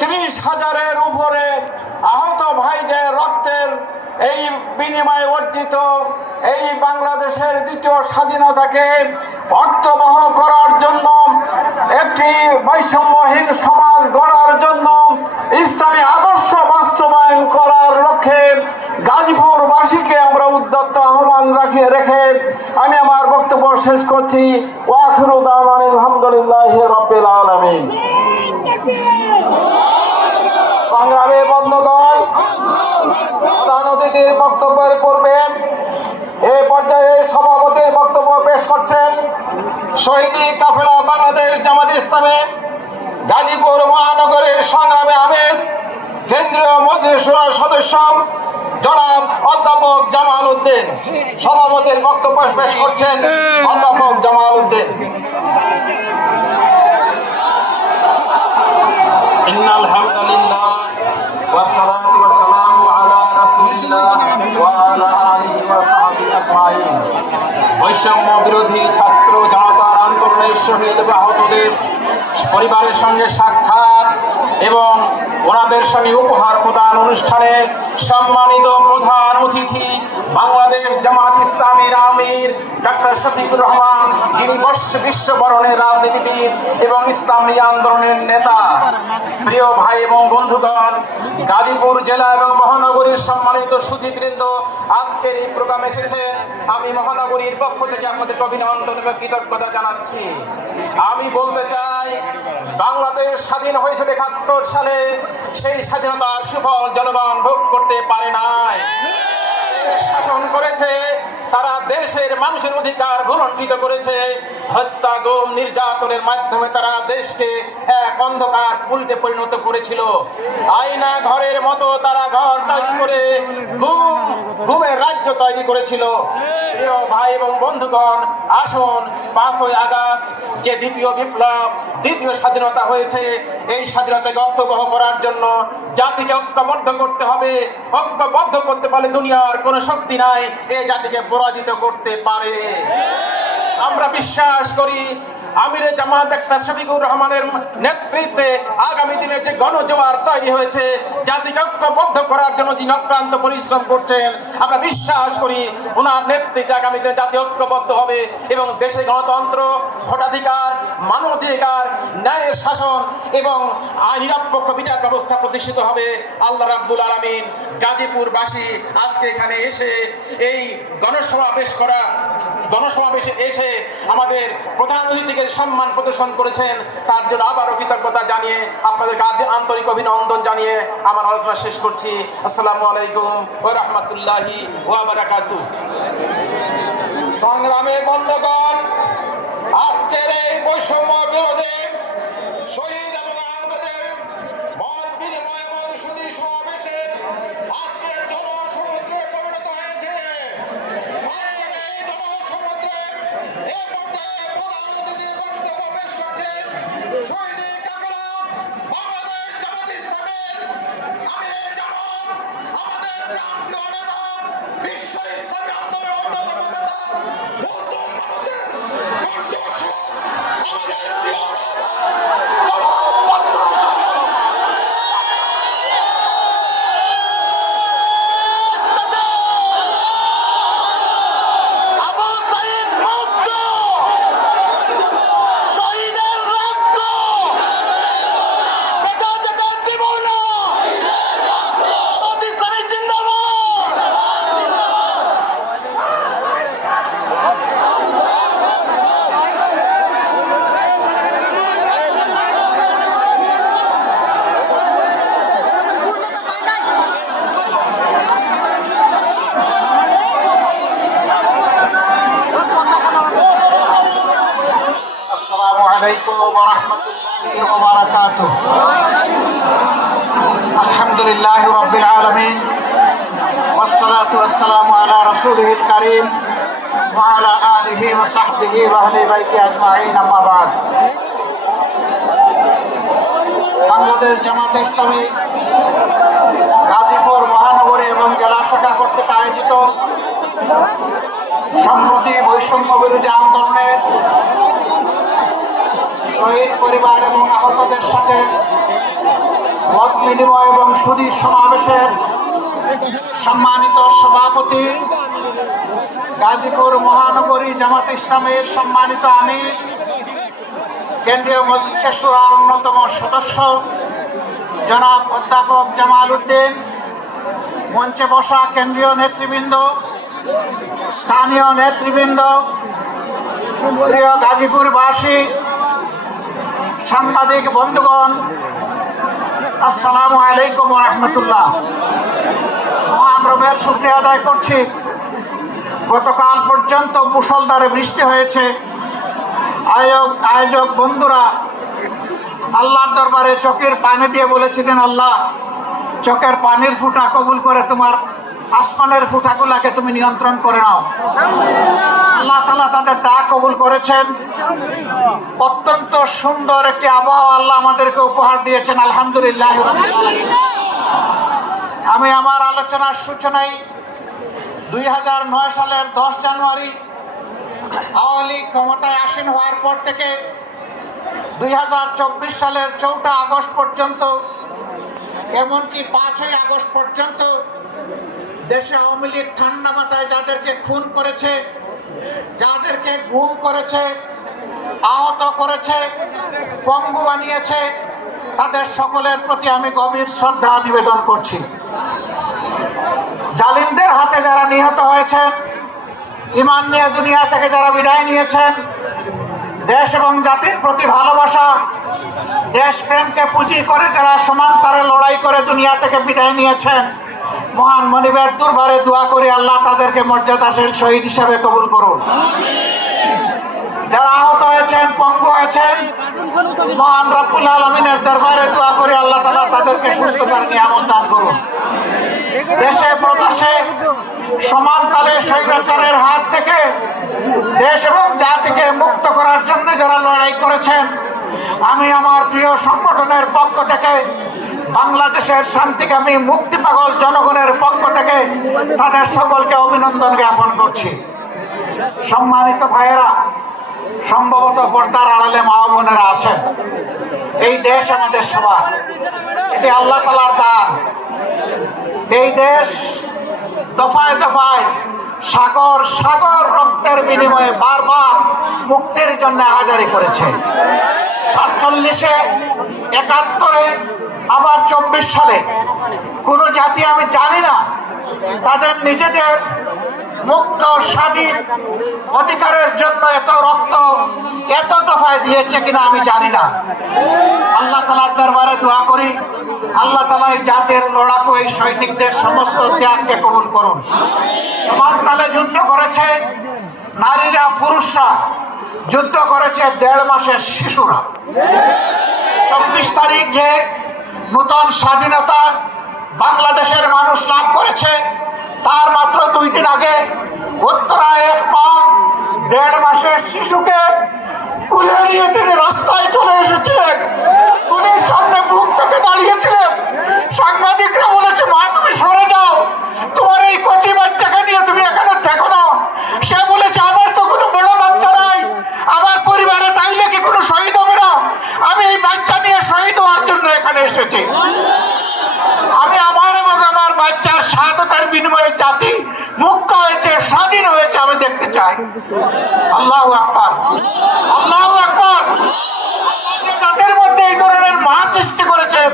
30,000-এর উপরে আহত ভাইদের রক্তের এই বিনিময়ে অর্জিত এই বাংলাদেশের দ্বিতীয় স্বাধীনতাকে অর্থবহ করার জন্য, একটি বৈষম্যহীন সমাজ গড়ার জন্য, ইসলামী আদর্শ বাস্তবায়ন করার লক্ষ্যে গাজীপুরবাসীকে আমরা উদ্যত আহ্বান রেখে আমি আমার বক্তব্য শেষ করছি। ওয়া আখিরু দাওয়ানা আলহামদুলিল্লাহি রাব্বিল আলামিন। সংগ্রামী বন্ধুগণ, প্রধান অতিথির বক্তব্যের পূর্বে এই পর্যায়ে সভাপতির বক্তব্য পেশ করছেন শহীদি কাফেলা বাংলাদেশ জামাত ইসলামী গাজীপুর মহানগরের সংগ্রামী আমির, কেন্দ্রীয় মজলিস শুরার সদস্য জনাব অধ্যাপক জামাল উদ্দিন। সভাপতির বক্তব্য পেশ করছেন অধ্যাপক জামাল উদ্দিন। ইন্নাল হামদুলিল্লাহ ওয়াস সালাতু ওয়াস সালামু আলা রাসূলিল্লাহ ওয়া আলা আলিহি ওয়া সাহবিহি আজমাইন। বৈষম্য বিরোধী ছাত্র জনতার আন্দোলনের শহীদ আহতদের পরিবারের সঙ্গে সাক্ষাৎ এবং ওনাদের সঙ্গে উপহার প্রদান অনুষ্ঠানে সম্মানিত প্রধান অতিথি বাংলাদেশ জামাত ইসলামীর আমির ডাক্তার শফিকুর রহমান, যিনি বিশ্ববরণের রাজনীতিবিদ এবং ইসলামী আন্দোলনের নেতা। প্রিয় ভাই এবং বন্ধুগণ, গাজীপুর জেলা এবং মহানগরীর সম্মানিত সুধীবৃন্দ আজকের এই প্রোগ্রামে এসেছেন। আমি মহানগরীর পক্ষ থেকে আপনাদেরকে অভিনন্দন এবং কৃতজ্ঞতা জানাচ্ছি। আমি বলতে চাই, বাংলাদেশ স্বাধীন হয়েছে ৭১ সালে। সেই স্বাধীনতার সুফল জনগণ ভোগ করতে পারে নাই। শাসন করেছে, তারা দেশের মানুষের অধিকার ভুলণ্ঠিত করেছে। হত্যা, গুম, নির্যাতনের মাধ্যমে তারা দেশকে এক অন্ধকার পুরীতে পরিণত করেছিল। আয়না ঘরের মতো তারা ঘর তৈরি করে ঘুমের রাজ্য তৈরি করেছিল। প্রিয় ভাই এবং বন্ধুগণ, আসুন ৫ই আগস্ট যে দ্বিতীয় বিপ্লব, দ্বিতীয় স্বাধীনতা হয়েছে, এই স্বাধীনতাকে অর্থবহ করার জন্য জাতিকে ঐক্যবদ্ধ করতে হবে। ঐক্যবদ্ধ করতে পারলে দুনিয়ার কোনো শক্তি নাই এই জাতিকে পরাজিত করতে পারে। আমরা বিশ্বাস করি আমিরে জামাত ডাক্তার শফিকুর রহমানের নেতৃত্বে আগামী দিনের যে গণজোয়ার তৈরি হয়েছে, জাতিকে ঐক্যবদ্ধ করার জন্য যিনি অক্লান্ত পরিশ্রম করছেন, আমরা বিশ্বাস করি ওনার নেতৃত্বে আগামী দিনে জাতি ঐক্যবদ্ধ হবে এবং দেশে গণতন্ত্র, ভোটাধিকার, মানবাধিকার, ন্যায়ের শাসন এবং নিরপেক্ষ বিচার ব্যবস্থা প্রতিষ্ঠিত হবে। আল্লাহ রাব্বুল আলামিন গাজীপুরবাসী আজকে এখানে এসে এই গণসমাবেশে এসে আমাদের প্রধান অতিথিকে সম্মান প্রদর্শন করেছেন, তার জন্য আবারও কৃতজ্ঞতা জানিয়ে আপনাদেরকে আন্তরিক অভিনন্দন জানিয়ে আমার আলোচনা শেষ করছি। আসসালামু আলাইকুম ওয়া রাহমাতুল্লাহি ওয়া বারাকাতুহু। সংগ্রামী বন্ধুগণ, আজকের এই বৈষম্য বিরোধী শহীদ এবং আহতদের মত বিনিময় এবং সুধী সমাবেশে আজকের জনসমুদ্রে পরিণত হয়েছে। আজকের এই জনসমুদ্রে এ পর্যায়ে প্রধান অতিথির বক্তব্য পেশ করছেন শহীদি কাফেলা বাংলাদেশ জামাত ইসলামের আমিরে জামাত, আমাদের প্রাণপ্রিয় নেতা, বিশ্ব ইসলামী আন্দোলনের অন্যতম নেতা, মুসলিম ভারতের কণ্ঠস্বর, আমাদের প্রিয় আলহামদুলিল্লাহ রাব্বিল আলামিন ওয়াস সালাতু ওয়াস সালামু আলা রাসূলিহিল কারীম ওয়া আলা আলিহি ওয়া সাহবিহি ওয়া আহলি বাইতি আজমাইন, আম্মা বাদ। বাংলাদেশ জামাত ইসলামী গাজীপুর মহানগরী এবং জেলা শাখা কর্তৃক আয়োজিত সম্প্রতি বৈষম্য বিরোধী আন্দোলনের শহীদ পরিবার এবং আহতদের সাথে মত বিনিময় এবং সুধী সমাবেশের সম্মানিত সভাপতি, গাজীপুর মহানগরী জামাত ইসলামের সম্মানিত আমির, কেন্দ্রীয় মজলিসে শুরার অন্যতম সদস্য জনাব অধ্যাপক জামাল উদ্দিন, মঞ্চে বসা কেন্দ্রীয় নেতৃবৃন্দ, স্থানীয় নেতৃবৃন্দ, প্রিয় গাজীপুরবাসী, সাংবাদিক বন্ধুগণ, আসসালামু আলাইকুম ওয়া রাহমাতুল্লাহ। মহান রবের শুকরিয়া আদায় করছি। গতকাল পর্যন্ত মুষলধারে বৃষ্টি হয়েছে। আয়োজক বন্ধুরা আল্লাহর দরবারে চোখের পানি দিয়ে বলেছিলেন, আল্লাহ চোখের পানির ফুটা কবুল করে তোমার আসমানের ফুটাগুলাকে তুমি নিয়ন্ত্রণ করে নাও। আল্লাহ তাআলা তাদের ডাক কবুল করেছেন। অত্যন্ত সুন্দর একটি আবহাওয়া আল্লাহ আমাদেরকে উপহার দিয়েছেন, আলহামদুলিল্লাহ রাব্বিল আলামিন। আমি আমার আলোচনার সূচনায় 2009 সালের 10 জানুয়ারি আওয়ামী লীগ ক্ষমতায় আসীন হওয়ার পর থেকে 2024 সালের 4 আগস্ট পর্যন্ত, এমনকি 5ই আগস্ট পর্যন্ত দেশে আওয়ামী লীগ ঠান্ডা মাথায় যাদেরকে খুন করেছে, যাদেরকে গুম করেছে, আহত করেছে, পঙ্গু বানিয়েছে, তাদের সকলের প্রতি আমি গভীর শ্রদ্ধা নিবেদন করছি। জালিমদের হাতে যারা নিহত হয়েছেন, ঈমান নিয়ে দুনিয়া থেকে যারা বিদায় নিয়েছেন, দেশ এবং জাতির প্রতি ভালোবাসা, দেশপ্রেমকে পুঁজি করে যারা সমান্তরে লড়াই করে দুনিয়া থেকে বিদায় নিয়েছেন, মহান মনিবের দরবারে দোয়া করি আল্লাহ তাদেরকে মর্যাদাশীল শহীদ হিসাবে কবুল করুন। যারা আহত হয়েছেন, পঙ্গু হয়েছেন, মহান রব্বুল আলামিনের দরবারে দোয়া করি আল্লাহ তাআলা তাদেরকে সুস্থতার নিয়ামত দান করুন। দেশে প্রবাসে সমান তালে স্বৈরাচারের হাত থেকে দেশ এবং জাতিকে মুক্ত করার জন্য যারা লড়াই করেছেন, আমি আমার প্রিয় সংগঠনের পক্ষ থেকে, বাংলাদেশের শান্তিকামী মুক্তি পাগল জনগণের পক্ষ থেকে তাদের সকলকে অভিনন্দন জ্ঞাপন করছি। সম্মানিত ভাইয়েরা, সম্ভবত পর্দার আড়ালে মা বোনেরা আছেন। এই দেশ আমাদের সবার, এটি আল্লাহ তাআলার দান। এই দেশ দফায় দফায় সাগর সাগর রক্তের বিনিময়ে বারবার মুক্তির জন্য আহাজারি করেছে। 47-এ, 71-এ, আবার 24 সালে কোন জাতি আমি জানি না তাদের নিজেদের মুক্ত স্বাধীন অধিকারের জন্য এত রক্ত এত দফায় দিয়েছে কিনা আমি জানি না। আল্লাহ তাআলার দরবারে দোয়া করি আল্লাহ তাআলা এই জাতির লড়াকু এই সৈনিকদের সমস্ত ত্যাগকে কবুল করুন। সমান তালে যুদ্ধ করেছে নারীরা, পুরুষরা, যুদ্ধ করেছে 1.5 মাসের শিশুরা। 24 তারিখ যে নূতন স্বাধীনতা বাংলাদেশের মানুষ লাভ করেছে, তার মাত্র 2 দিন আগে উত্তরায় এক মা 1.5 মাসের শিশুকে কুলে নিয়ে তিনি রাস্তায় চলে এসেছিলেন। তিনি সামনে বুক পেতে দাঁড়িয়েছিলেন। সাংবাদিকরা বলেছে, মা তুমি সরে যাও, তোমার এই কচি বাচ্চাকে নিয়ে তুমি এখানে দেখো না। সে বলেছে, আমার তো কোনো বড় বাচ্চা নাই, আমার পরিবারে তাইলে কি কোনো শহীদ হবে না? আমি এই বাচ্চা নিয়ে শহীদ হওয়ার জন্য এখানে এসেছি। আমি আমার এবং আমার বাচ্চার স্বাধীনতার বিনিময়ে জাতি মুক্ত হয়েছে, স্বাধীন হয়েছে, আমি দেখতে চাই। আল্লাহু আকবার, আল্লাহু আকবার। জাতির মধ্যে এই ধরনের মা সৃষ্টি করেছেন,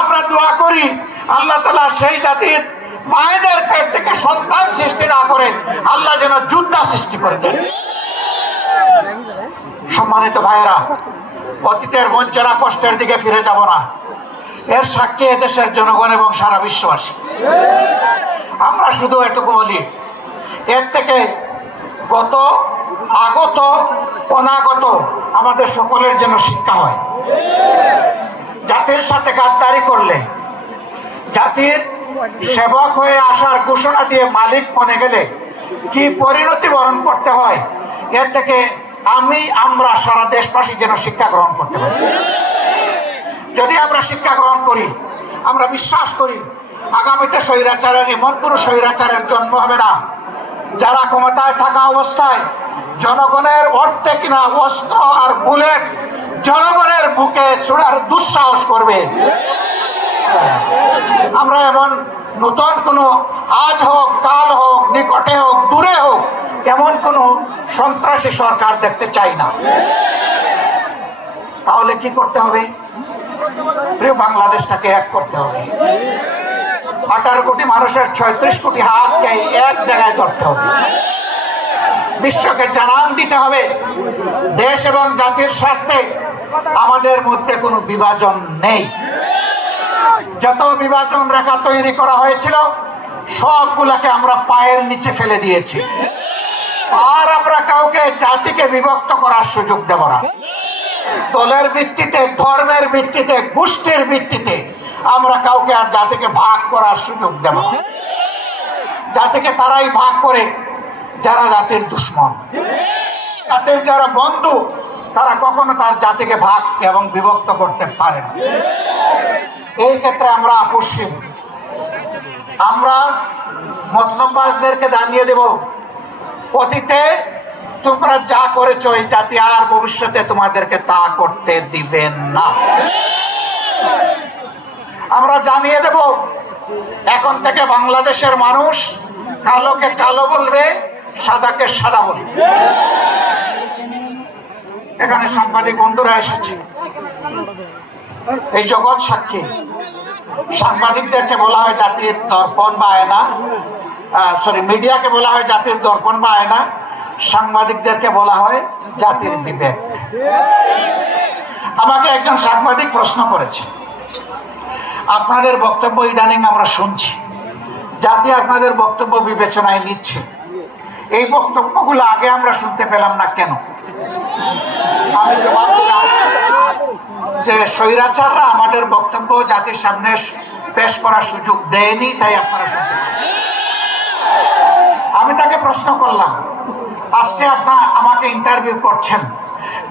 আমরা দোয়া করি আল্লাহ তাআলা সেই জাতির মায়েদের পেট থেকে সন্তান সৃষ্টি না করে আল্লাহ যেন যোদ্ধা সৃষ্টি করে দেন। সম্মানিত ভাইয়েরা, অতীতের বঞ্চনা কষ্টের দিকে ফিরে যাব না, এর সাক্ষী দেশের জনগণ এবং সারা বিশ্ববাসী। আমরা শুধু এটুকু বলি, এর থেকে আগত অনাগত আমাদের সকলের যেন শিক্ষা হয়। জাতির সাথে গাদ্দারি করলে, জাতির সেবক হয়ে আসার ঘোষণা দিয়ে মালিক বনে গেলে কি পরিণতি বরণ করতে হয়, এর থেকে আমরা সারা দেশবাসী যেন শিক্ষা গ্রহণ করতে পারি। যদি আমরা শিক্ষা গ্রহণ করি, আমরা বিশ্বাস করি আগামীতে স্বৈরাচারের, এমন কোনো স্বৈরাচারের জন্ম হবে না যারা ক্ষমতায় থাকা অবস্থায় জনগণের অর্থে কিনা অস্ত্র আর বুলেট জনগণের বুকে ছোড়ার দুঃসাহস করবে। আমরা এমন নতুন কোনো, আজ হোক কাল হোক নিকটে হোক দূরে হোক, এমন কোনো সন্ত্রাসী সরকার দেখতে চাই না। তাহলে কি করতে হবে? প্রিয় বাংলাদেশটাকে এক করতে হবে। 18 কোটি মানুষের 36 কোটি হাতকে এক জায়গায় ধরতে হবে। বিশ্বকে জানান দিতে হবে দেশ এবং জাতির স্বার্থে আমাদের মধ্যে কোনো বিভাজন নেই। যত বিভাজন রেখা তৈরি করা হয়েছিল সবগুলাকে আমরা পায়ের নিচে ফেলে দিয়েছি। আর আমরা কাউকে জাতিকে বিভক্ত করার সুযোগ দেব না। দলের ভিত্তিতে, ধর্মের ভিত্তিতে, গোষ্ঠীর ভিত্তিতে আমরা কাউকে আর জাতিকে ভাগ করার সুযোগ দেব না। জাতিকে তারাই ভাগ করে যারা জাতির দুশ্মন। জাতির যারা বন্ধু তারা কখনো তার জাতিকে ভাগ এবং বিভক্ত করতে পারে না। এই ক্ষেত্রে আমরা আপোষহীন। আমরা মতলববাজদেরকে জানিয়ে দেব, অতীতে তোমরা যা করেছো এই জাতি আর ভবিষ্যতে তোমাদেরকে তা করতে দিবেন না। আমরা জানিয়ে দেব, এখন থেকে বাংলাদেশের মানুষ কালোকে কালো বলবে, সাদাকে সাদা বলবে। এখানে সাংবাদিক বন্ধুরা এসেছে, এই জগৎ সাক্ষী। সাংবাদিকদেরকে বলা হয় জাতির দর্পণ বা আয়না, মিডিয়াকে বলা হয় জাতির দর্পণ বা আয়না, সাংবাদিকদেরকে বলা হয় জাতির বিবেক। আমাকে একজন সাংবাদিক প্রশ্ন করেছে, আপনাদের বক্তব্য ইদানিং আমরা শুনছি, জাতি আপনাদের বক্তব্য বিবেচনায় নিচ্ছে, এই বক্তব্যগুলো আগে আমরা শুনতে পেলাম না কেন? আমি জবাব দিলাম যে স্বৈরাচাররা আমাদের বক্তব্য জাতির সামনে পেশ করার সুযোগ দেয়নি, তাই আপনারা শুনতে পান। আমি তাকে প্রশ্ন করলাম, আজকে আপনার আমাকে ইন্টারভিউ করছেন,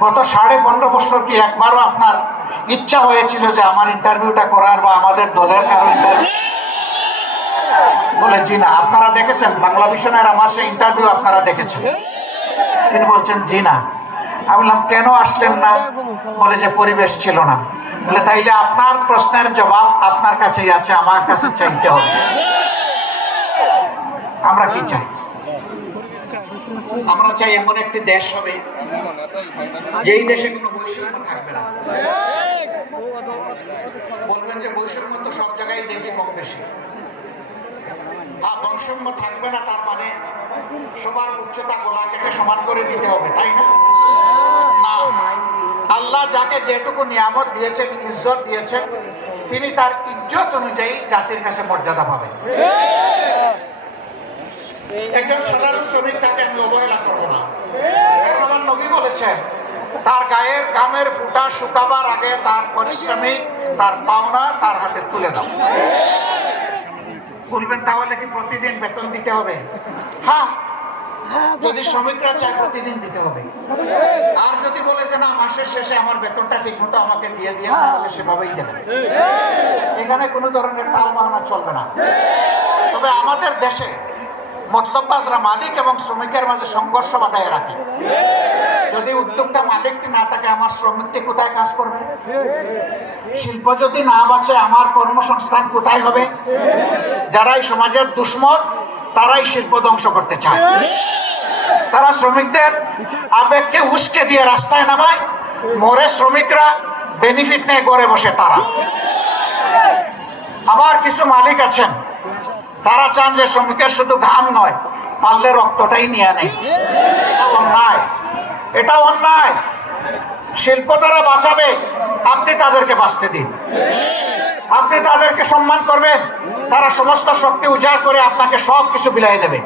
গত 15.5 বছর কি একবারও আপনার ইচ্ছা হয়েছিল যে আমার ইন্টারভিউটা করার বা আমাদের দলের কারো ইন্টারভিউ? বলে জি না। আপনারা দেখেছেন বাংলা ভিশনের আমার সেই ইন্টারভিউ আপনারা দেখেছেন? তিনি বলছেন জি না। আমি বললাম কেন আসলেন না? বলে যে পরিবেশ ছিল না। বলে তাইলে আপনার প্রশ্নের জবাব আপনার কাছেই আছে, আমার কাছে চাইতে হবে। আমরা কি চাই? আমরা চাই এমন একটি দেশ হবে যেই দেশে কোনো বৈষম্য থাকবে না। বলবেন যে বৈষম্য তো সব জায়গায় দেখি কম বেশি। বৈষম্য থাকবে না তার মানে সবার উচ্চতা গলা কেটে সমান করে দিতে হবে, তাই না? না, আল্লাহ যাকে যেটুকু নিয়ামত দিয়েছেন, ইজ্জত দিয়েছেন, তিনি তার ইজ্জত অনুযায়ী জাতির কাছে মর্যাদা পাবেন। একজন সাধারণ শ্রমিক, তাকে আমি অবহেলা করবো না, কারণ আমার নবী বলেছেন তার গায়ের ঘামের ফুটা শুকাবার আগে তার পরিশ্রমিক, তার পাওনা তার হাতে তুলে দাও। বলবেন তাহলে কি প্রতিদিন বেতন দিতে হবে? হ্যাঁ, যদি শ্রমিকরা চায় প্রতিদিন দিতে হবে। আর যদি বলে যে না মাসের শেষে আমার বেতনটা ঠিক মতো আমাকে দিয়ে দিয়ে, তাহলে সেভাবেই দেবে। এখানে কোনো ধরনের তাল বাহানা চলবে না। তবে আমাদের দেশে মতলববাজরা মালিক এবং শ্রমিকের মাঝে সংঘর্ষ বাঁধায় রাখে। যদি উদ্যোগটা মালিকটি না থাকে, আমার শ্রমিকটি কোথায় কাজ করবে? শিল্প যদি না বাঁচে, আমার কর্মসংস্থান কোথায় হবে? যারাই সমাজের দুশ্মন তারাই শিল্প ধ্বংস করতে চায়। তারা শ্রমিকদের আবেগকে উস্কে দিয়ে রাস্তায় নামায়, মরে শ্রমিকরা, বেনিফিট নেই ঘরে বসে তারা। আবার কিছু মালিক আছেন, তারা চান যে শ্রমিকের শুধু ঘাম নয়, পারলে রক্তটাই নিয়ে নেই। এটা অন্যায়, এটা অন্যায়। শিল্প তারা বাঁচাবে, আপনি তাদেরকে বাঁচতে দিন। আপনি তাদেরকে সম্মান করবেন, তারা সমস্ত শক্তি উজাড় করে আপনাকে সব কিছু বিলাই দেবে।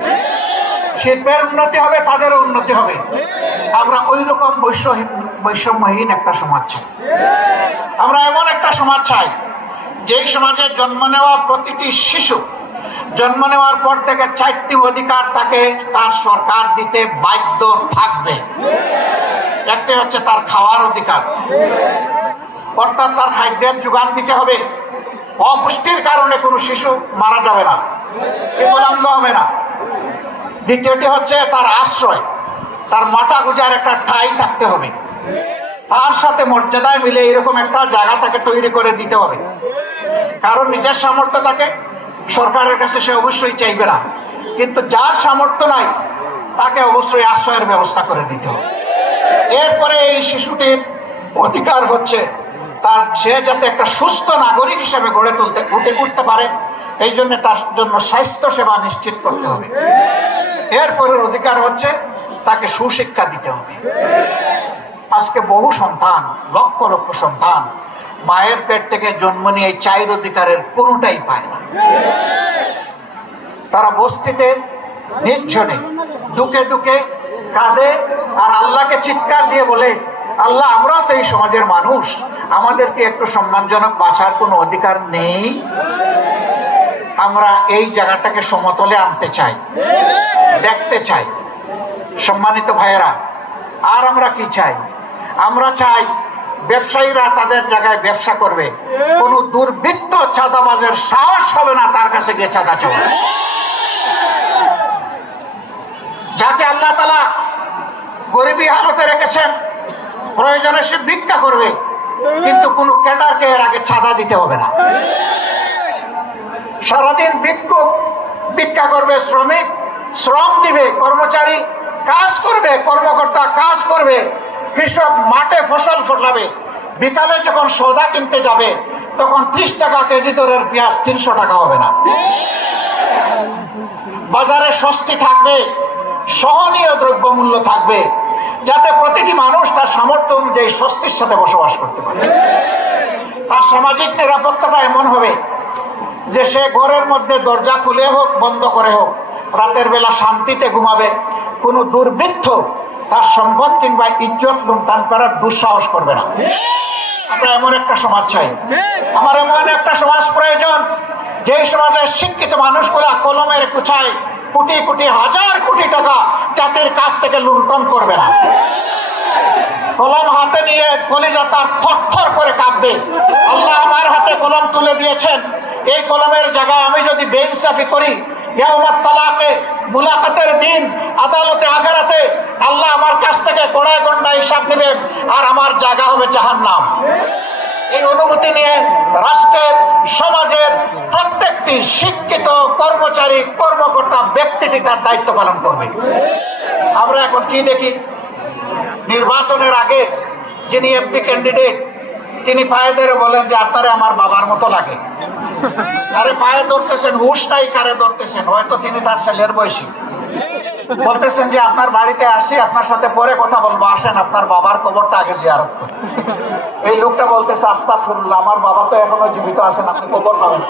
শিল্পের উন্নতি হবে, তাদেরও উন্নতি হবে। আমরা ওই রকম বৈষম্যহীন একটা সমাজ চাই। আমরা এমন একটা সমাজ চাই যেই সমাজে জন্ম নেওয়া প্রতিটি শিশু জন্ম নেওয়ার পর থেকে 4টি অধিকার তাকে তার সরকার দিতে বাধ্য থাকবে। একটি হচ্ছে তার খাওয়ার অধিকার, অর্থাৎ তার খাদ্যের যোগান দিতে হবে। অপুষ্টির কারণে কোনো শিশু মারা যাবে না, বিকলাঙ্গ হবে না। দ্বিতীয়টি হচ্ছে তার আশ্রয়, তার মাথা গুজার একটা ঠাঁই থাকতে হবে, তার সাথে মর্যাদায় মিলে এরকম একটা জায়গা তাকে তৈরি করে দিতে হবে। কারণ নিজের সামর্থ্য থাকে, সরকারের কাছে সে অবশ্যই চাইবে না, কিন্তু যার সামর্থ্য নাই তাকে অবশ্যই আশ্রয়ের ব্যবস্থা করে দিতে হবে। এরপরে এই শিশুটির অধিকার হচ্ছে সে যাতে একটা সুস্থ নাগরিক হিসেবে গড়ে উঠতে পারে, এই জন্য তার জন্য স্বাস্থ্য সেবা নিশ্চিত করতে হবে। এরপরের অধিকার হচ্ছে তাকে সুশিক্ষা দিতে হবে। আজকে বহু সন্তান, লক্ষ লক্ষ সন্তান মায়ের পেট থেকে জন্ম নিয়ে এই 4 অধিকারের কোনোটাই পায় না। তারা বস্তিতে নির্জনে দুকে দুকে কাঁদে আর আল্লাহকে চিৎকার দিয়ে বলে, আল্লাহ আমরাও তো এই সমাজের মানুষ, আমাদেরকে একটু সম্মানজনক বাঁচার কোনো অধিকার নেই? আমরা এই জায়গাটাকে সমতলে আনতে চাই, দেখতে চাই। সম্মানিত ভাইয়েরা, আর আমরা কি চাই? আমরা চাই ব্যবসায়ীরা তাদের জায়গায় ব্যবসা করবে, কোনো দুর্বৃত্ত চাঁদাবাজের সাহস হবে না তার কাছে গিয়ে চাঁদা চাওয়া। যাকে আল্লাহ তাআলা গরিবী হালতে রেখেছেন, প্রয়োজনে সে ভিক্ষা করবে, কিন্তু কোনো ক্যাডারকে এর আগে চাঁদা দিতে হবে না। সারাদিন ভিক্ষা করবে, শ্রমিক শ্রম দিবে, কর্মচারী কাজ করবে, কর্মকর্তা কাজ করবে, কৃষক মাঠে ফসল ফলাবে, বিকালে যখন সওদা কিনতে যাবে তখন 30 টাকা কেজি দরের পেঁয়াজ 300 টাকা হবে না। বাজারে স্বস্তি থাকবে, সহনীয় দ্রব্যমূল্য থাকবে, যাতে প্রতিটি মানুষ তার সামর্থ্য অনুযায়ী স্বস্তির সাথে বসবাস করতে পারে। তার সামাজিক নিরাপত্তাটা এমন হবে যে সে ঘরের মধ্যে দরজা খুলে হোক বন্ধ করে হোক রাতের বেলা শান্তিতে ঘুমাবে, কোনো দুর্বৃত্ত তার সম্পদ কিংবা ইজ্জত লুণ্ঠন করার দুঃসাহস করবে না। আমরা এমন একটা সমাজ চাই, আমার এমন একটা সমাজ প্রয়োজন যে সমাজের শিক্ষিত মানুষগুলা কলমের কুচায় কোটি কোটি হাজার কোটি টাকা জাতির কাছ থেকে লুণ্ঠন করবে না। কলম হাতে নিয়ে কলিজা তার থরথর করে কাঁপবে, আল্লাহ আমার হাতে কলম তুলে দিয়েছেন, এই কলমের জায়গায় আমি যদি বেইনসাফি করি, ইয়াউমাত তালাকে মুলাকাতের দিন আদালতে আখিরাতে আল্লাহ আমার কাছ থেকে কড়ায় গন্ডায় হিসাব নেবেন আর আমার জায়গা হবে জাহান্নাম। এই অনুভূতি নিয়ে রাষ্ট্রের, সমাজের প্রত্যেকটি শিক্ষিত কর্মচারী, কর্মকর্তা, ব্যক্তিটি তার দায়িত্ব পালন করবে। আমরা এখন কি দেখি? নির্বাচনের আগে যিনি এমপি ক্যান্ডিডেট তিনি পায়ে ধরে বলেন যে আপনারে আমার বাবার মতো লাগে। আরে পায়ে ধরতেছেন, হুশ নাই কারে ধরতেছেন, হয়তো তিনি তার ছেলের বয়সী। বলতেছেন যে আপনার বাড়িতে আসি, আপনার সাথে পরে কথা বলবো, আসেন আপনার বাবার কবরটা আগে জিয়ারত করি। এই লোকটা বলতেছে আস্তাগফিরুল্লাহ, আমার বাবা তো এখনো জীবিত আছেন, আপনি কবর পাবেন।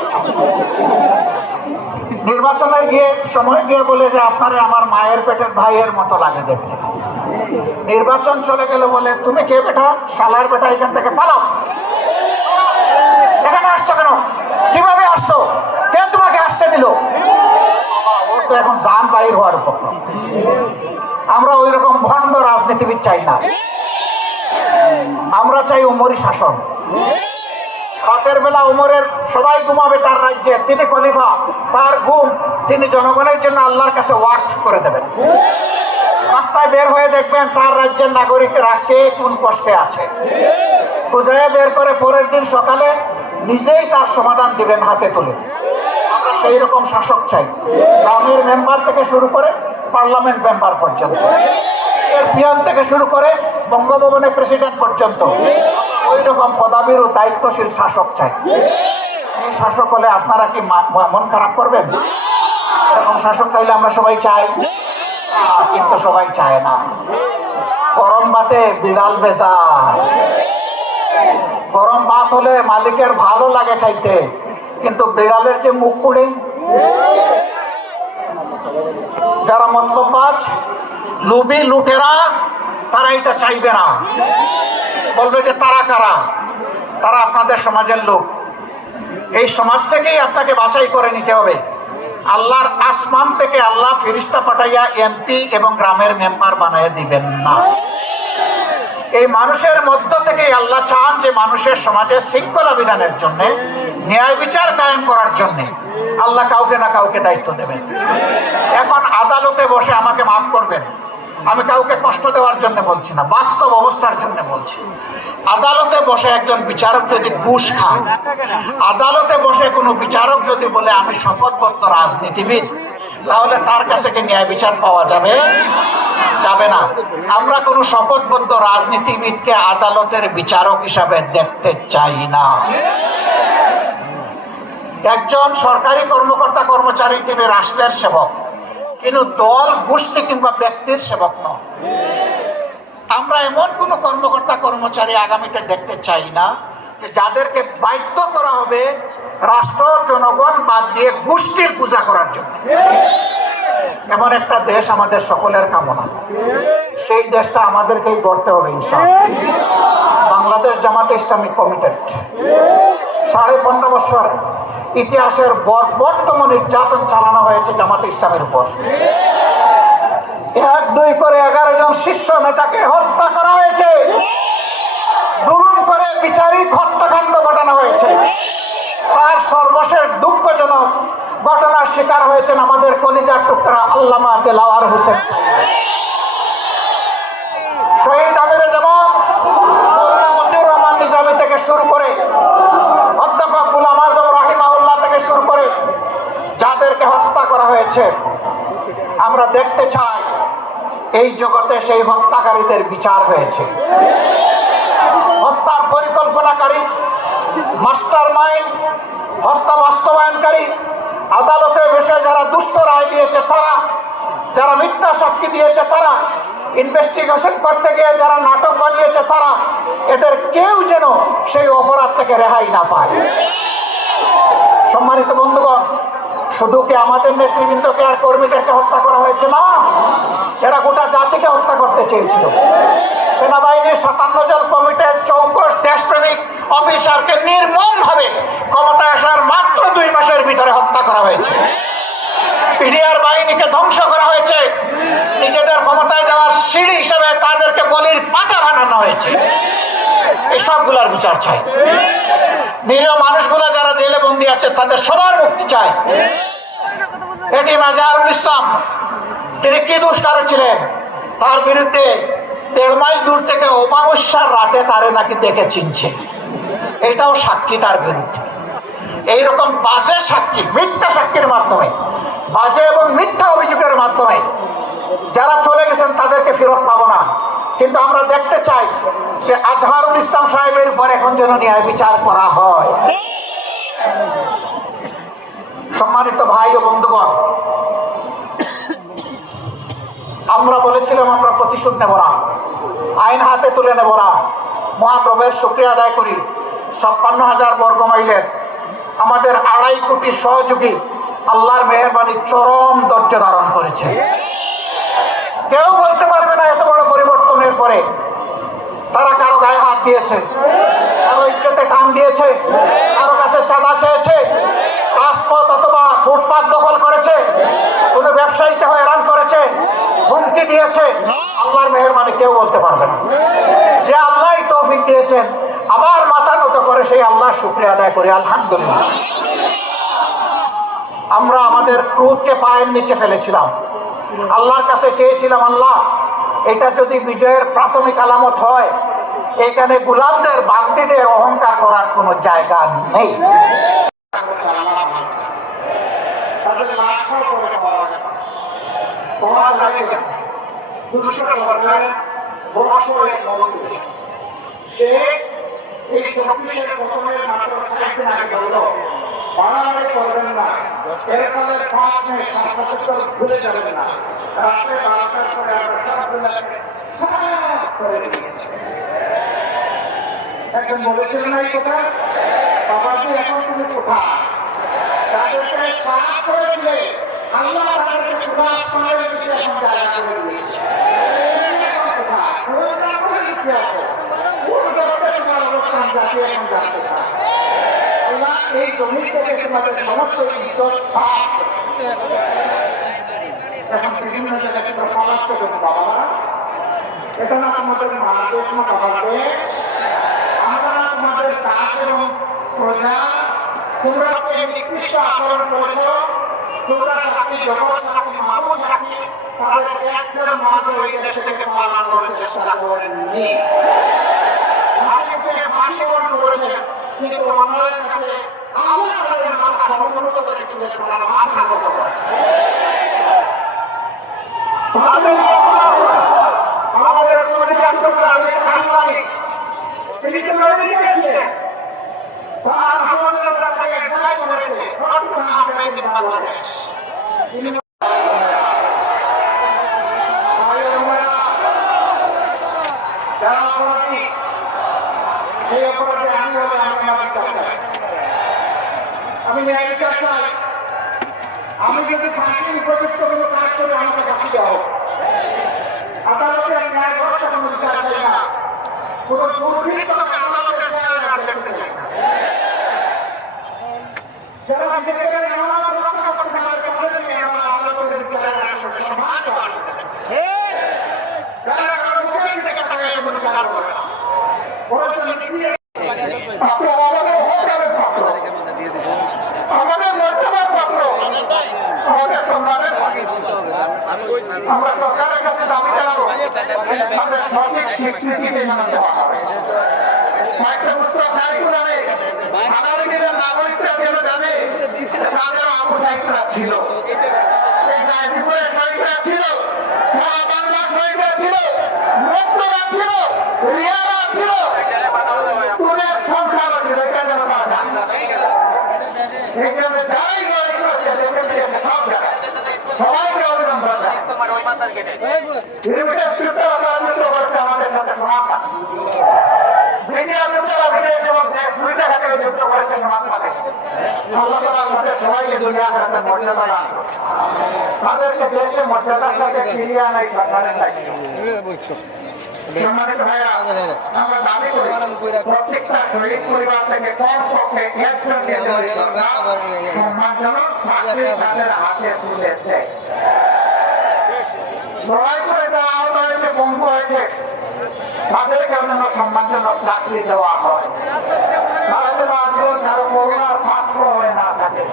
নির্বাচনে গিয়ে সময় গিয়ে বলে যে আপনারে আমার মায়ের পেটের ভাইয়ের মতো লাগে দেখতে। নির্বাচন চলে গেলে বলে তুমি কে বেটা, শালার বেটা, এখান থেকে পালাও। এখানে আসছো কেন? কিভাবে আসছো? কে তোমাকে আসতে দিল? ওর তো এখন জান বাহির হওয়ার উপক্রম। আমরা ওই রকম ভণ্ড রাজনীতিবিদ চাই না, আমরা চাই উমরি শাসন। রাতের বেলা উমরের সবাই ঘুমাবে তার রাজ্যে, তিনি খলিফা, তার ঘুম তিনি জনগণের জন্য আল্লাহর কাছে ওয়াকফ করে দেবেন। রাস্তায় বের হয়ে দেখবেন তার রাজ্যের নাগরিকরা কে কোন কষ্টে আছে, খুঁজে বের করে পরের দিন সকালে নিজেই তার সমাধান দিবেন হাতে তুলে। আমরা সেই রকম শাসক চাই, গ্রামের মেম্বার থেকে শুরু করে পার্লামেন্ট মেম্বার পর্যন্ত, পিয়ন থেকে শুরু করে বঙ্গভবনের প্রেসিডেন্ট পর্যন্ত ওই রকম পদাবির ও দায়িত্বশীল শাসক চাই। এই শাসক হলে আপনারা কি মন খারাপ করবেন? এরকম শাসক চাইলে আমরা সবাই চাই, কিন্তু সবাই চায় না। গরম ভাতে বিড়াল বেচায়। গরম ভাত হলে মালিকের ভালো লাগে খাইতে, কিন্তু বিড়ালের যে মুখ পুড়ে। যারা মতলববাজ, লুবি, লুটেরা, তারা এটা চাইবে না। বলবে যে তারা কারা? তারা আপনাদের সমাজের লোক। এই সমাজ থেকেই আপনাকে বাছাই করে নিতে হবে। আল্লাহর আসমান থেকে আল্লাহ ফেরেশতা পাঠাইয়া এমপি এবং গ্রামের মেম্বার বানাইয়া দিবেন না। এই মানুষের মধ্য থেকে আল্লাহ চান যে মানুষের সমাজে শৃঙ্খলা বিধানের জন্য, ন্যায় বিচার কায়েম করার জন্য আল্লাহ কাউকে না কাউকে দায়িত্ব দেবেন। এখন আদালতে বসে আমাকে মাফ করবেন, আমি কাউকে কষ্ট দেওয়ার জন্য বলছি না, বাস্তব অবস্থার জন্য বলছি। আদালতে বসে একজন বিচারক যদি ঘুষ খান, আদালতে বসে কোনো বিচারক যদি বলে আমি শপথবদ্ধ রাজনীতিবিদ, তাহলে তার কাছে কি ন্যায় বিচার পাওয়া যাবে? যাবে না। আমরা কোনো শপথবদ্ধ রাজনীতিবিদকে আদালতের বিচারক হিসাবে দেখতে চাই না। একজন সরকারি কর্মকর্তা কর্মচারী, তিনি রাষ্ট্রের সেবক, কিন্তু দল গোষ্ঠী কিংবা ব্যক্তির সেবক নয়। আমরা এমন কোন কর্মকর্তা কর্মচারী আগামীতে দেখতে চাই না যে যাদেরকে বাধ্য করা হবে রাষ্ট্র জনগণ বাদ দিয়ে গোষ্ঠীর পূজা করার জন্য। এমন একটা দেশ আমাদের সকলের কামনা, সেই দেশটা আমাদেরকেই গড়তে হবে ইনশাআল্লাহ। বাংলাদেশ জামাতে ইসলামী কমিটেড 15.5 বছর ইতিহাসের বর্বরতম নির্যাতন চালানো হয়েছে জামাতে ইসলামের উপর। 1-2 করে 11 জন শীর্ষ নেতাকে হত্যা করা হয়েছে, জুলুম করে বিচারিক হত্যাকাণ্ড ঘটানো হয়েছে। তার সর্বশেষ দুঃখজনক ঘটনার শিকার হয়েছেন আমাদের কলিজার টুকরা আল্লামা দেলাওয়ার হোসেন শহীদ আমিরে জামাত মওলানা মতিউর রহমান নিজামী থেকে শুরু করে অধ্যাপক গোলাম আজম রাহিমাহুল্লাহ থেকে শুরু করে যাদেরকে হত্যা করা হয়েছে, আমরা দেখতে চাই এই জগতে সেই হত্যাকারীদের বিচার হয়েছে। হত্যার পরিকল্পনাকারী, মাস্টার মাইন্ড, হত্যা বাস্তবায়নকারী, আদালতে বসে যারা দুষ্ট রায় দিয়েছে তারা, যারা মিথ্যা সাক্ষী দিয়েছে তারা, ইনভেস্টিগেশন করতে গিয়ে যারা নাটক বানিয়েছে তারা, এদের কেউ যেন সেই অপরাধ থেকে রেহাই না পায়। সম্মানিত বন্ধুগণ, শুধু কি আমাদের নেতৃবৃন্দকে আর কর্মীদেরকে হত্যা করা হয়েছে না, এরা গোটা জাতিকে হত্যা করতে চেয়েছিল। সেনাবাহিনীর 57 জন কমিটির চৌকস দেশপ্রেমিক অফিসারকে নির্মমভাবে ক্ষমতায় আসার মাত্র 2 মাসের ভিতরে হত্যা করা হয়েছে। পিডিআর বাহিনীকে ধ্বংস করা হয়েছে, নিজেদের ক্ষমতায় যাওয়ার সিঁড়ি হিসেবে তাদেরকে বলির পাতা বানানো হয়েছে। এই সবগুলার বিচার চাই। নিরীহ মানুষগুলো যারা জেলে বন্দী আছে তাদের সবার মুক্তি চাই। এটি মাজারুল ইসলাম, তিনি কি দুষ্কার ছিলেন, তার বিরুদ্ধে 1.5 মাইল দূর থেকে অমাবস্যার রাতে তারে নাকি দেখে চিনছে, এটাও সাক্ষী তার বিরুদ্ধে। এইরকম বাজে সাক্ষী, মিথ্যা সাক্ষীর মাধ্যমে, বাজে এবং মিথ্যা অভিযোগের মাধ্যমে যারা চলে গেছেন তাদেরকে ফেরত পাবো না। কিন্তু আমরা দেখতে চাই যে আজহারুল ইসলাম সাহেবের উপর এখন যেন ন্যায় বিচার করা হয়। সম্মানিত ভাই ও বন্ধুগণ, আমরা বলেছিলাম আমরা প্রতিশোধ নেব না, আইন হাতে তুলে নেব না। মহান রবের শুকরিয়া আদায় করি, 56,000 বর্গ মাইলের আমাদের 2.5 কোটি সহযোগী আল্লাহর মেহেরবানি চরম ধৈর্য ধারণ করেছে। কেউ বলতে পারবে না এত বড় পরিবর্তনের পরে তারা কারো গায়ে হাত দিয়েছে, কারো ইজ্জতে টান দিয়েছে, কারো কাছে চাঁদা চেয়েছে, রাজপথ অথবা ফুটপাত দখল করেছে, কোনো ব্যবসায়ীকে হয়রান করেছে, হুমকি দিয়েছে। আল্লাহর মেহেরবানি কেউ বলতে পারবে না। যে আল্লাহ তৌফিক দিয়েছেন, আবার মাথা নত করে সেই আল্লাহর শুকরিয়া আদায় করি আলহামদুলিল্লাহ। আমরা আমাদের ক্রোধকে পায়ের নিচে ফেলেছিলাম, আল্লাহর কাছে চেয়েছিলাম আল্লাহ এটা যদি বিজয়ের প্রাথমিক আলামত হয়, এখানে গোলামদের বান্দিদের অহংকার করার কোনো জায়গা নেই। বাড়াবাড়ি করবেন না, এর ফলে 5 মিনিট 7 বছর ভুলে যাবেন না। রাত্রে 12টার পরে আমরা সবগুলোকে সাফ করে দিয়েছি। এখন বলেছিলেন না এই কথা, বাবাজি এখন তুমি কোথায়? তাদেরকে সাফ করে দিলে আল্লাহ তাদেরকে কোথায় সমাজের দিকে এখন জায়গা করে দিয়েছে। কোথায় ওরা কোথায় লিখে আছে, কোন জগতে তোমার অবস্থান জাতি এখন জানতে চায়। আল্লাহ এই জমি থেকে তোমাদের সমস্ত ইজ্জত সাফ করে। এখন বিভিন্ন জায়গায় তোমরা পলাশ করবে বাবা, এটা না তোমাদের বাংলাদেশ না বাংলাদেশ, আমরা তোমাদের দাস এবং প্রজা, তোমরা নিকৃষ্ট আচরণ করেছ, তোমরা সাক্ষী, জগৎ সাক্ষী, মানুষ সাক্ষী, তাদের একজন মানুষ এই দেশ থেকে পালানোর চেষ্টা করেননি। ফাঁসিকে ফাঁসি বরণ করেছেন, কিন্তু অন্যের কাছে আল্লাহ তাদের মাথা সমুন্নত করে দিয়েছে, তারা মাথা নত করে। আমাদের পরিচালক হাসপাতালে তিনি তো লড়ে গিয়েছিলেন, তার আমাদের কাছে একটাই করেছে, ঘটনা আহমেদ বাংলাদেশ। যারা অপরাধী, এই অপরাধে আমি হলে আমি আমার চাই, আমি ন্যায় বিচার চাই। আমি যদি ফাঁসির উপযুক্ত কোনো কাজ করে আমাকে ফাঁসি দেওয়া হোক, আদালতে ন্যায় ব্যবস্থা কোনো বিচার চাই না, কোনো দুর্নীতিকে আদালতের চেহারা আর দেখতে চাই না। যারা বিবেকের আমানত রক্ষা করতে পারে তাদেরকে আমরা আদালতের বিচারের আসলে সমাজ আসলে দেখতে চাই। যারা কারো মুখের থেকে তাকায় কোনো বিচার করে না, আমাদের মর্যাদার পাত্র, আমাদের সম্মানের আমরা সরকারের কাছে দাবি জানাবো, আমাদের সঠিক স্বীকৃতি জানাতে দেওয়া হবে। কয়েকটা পুস্তক নামে আগামীদিনের নাগরিকরা যেন জানে তাদের আবু সাহিত্যরা ছিল, এই গাজীপুরের শহীদরা ছিল, সারা বাংলার শহীদরা ছিল, মুক্তরা ছিল, রিয়ারা ছিল, তুলের সংখ্যাও ছিল, এটা যেন তারা জানে। এই জন্য যারাই লড়াই করেছে দেশের বিদেশে সব জায়গায় সবাইকে অভিনন্দন জানাই। আমাদের সাথে মহাত্মা ব্রিটিশ যুদ্ধরা বিদেশ এবং দেশ দুই জায়গা থেকে যুদ্ধ করেছেন মহাত্মাকে। আল্লাহ তাআলা আমাদের সবাইকে দুনিয়ার কাছে মর্যাদা দান করুন, তাদেরকে দেশের মর্যাদার সাথে ফিরিয়ে আনাই সরকারের দায়িত্ব। সম্মানিত ভাইরা, আমরা দাবি করি প্রত্যেকটা শহীদ পরিবার থেকে কমপক্ষে একজন সম্মানজনক ফাঁসি তাদের হাতে তুলেছে। লড়াই করে যারা আহত হয়েছে, পঙ্গু হয়েছে, তাদেরকে অন্যান্য সম্মানজনক চাকরি দেওয়া হয়। তারা যেন আজীবন কারো করোনার পাত্র হয়ে না থাকে,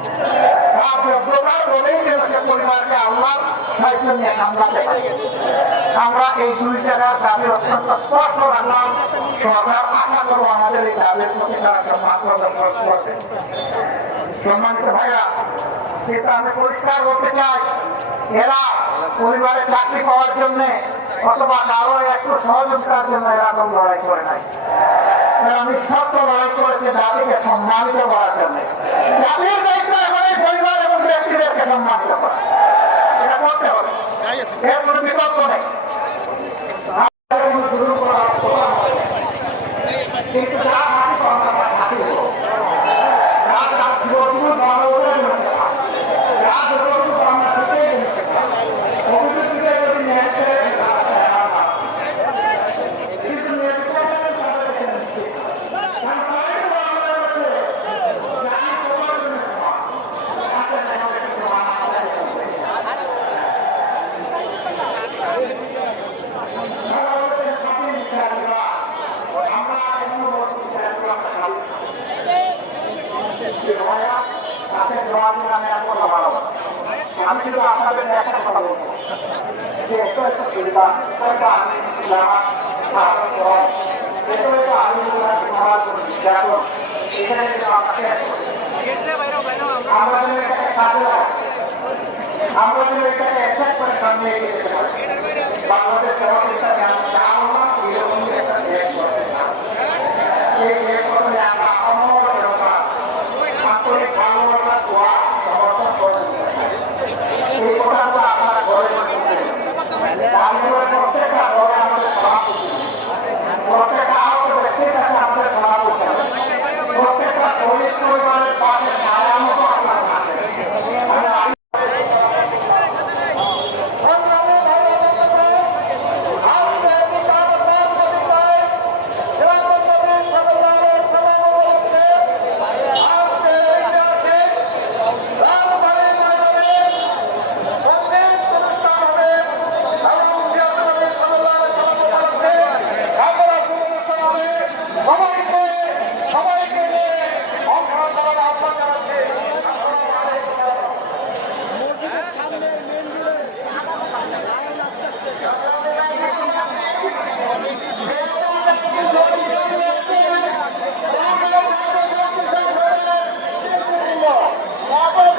তার যোগ্যতার বলেই যেন সে পরিবারকে আল্লাহর দায়িত্ব নিয়ে সামলাতে পারে। আমরা এই দুই জায়গার দাবি অত্যন্ত স্পষ্ট রাখলাম, সরকার আশা করবো আমাদের এই দাবির প্রতি তারা মাত্র করবে। সম্মানিত ভাইরা, সেটা আমি পরিষ্কার করতে চাই, এরা পরিবারের চাকরি পাওয়ার জন্য অথবা কারো একটু সহযোগিতার জন্য এরকম লড়াই করে নাই। এরা নিঃস্বার্থ লড়াই করেছে জাতিকে সম্মানিত করার জন্য। জাতির দায়িত্ব এখন এই পরিবার এবং ব্যক্তিদেরকে সম্মানিত করা, এটা করতে হবে, এর কোনো বিকল্প নেই। কিন্তু যার মাটি আমরা থাকি আমি শুধু আপনাদের একটা কথা বলবো যে এত একটা সুবিধা এখানে আমরা কাজে আমরা যদি এটাকে অ্যাকসেপ্ট করে সামনে এগিয়ে যেতে পারি, বাংলাদেশ সরকারটা এরকম একটা দেশ করতে এই দেশ করতে আমরা অমর আন্তরিক ভালোবাসা দোয়া সমর্থন করে এই কথাগুলো আপনারা ঘরে প্রত্যেকটা ঘরে আমাদের সভাপতি, প্রত্যেকটা আহত ব্যক্তির কাছে আমাদের সভাপতি, প্রত্যেকটা শহীদ পরিবারের পাশে ছায়ার মতো আপনার থাকে। কবর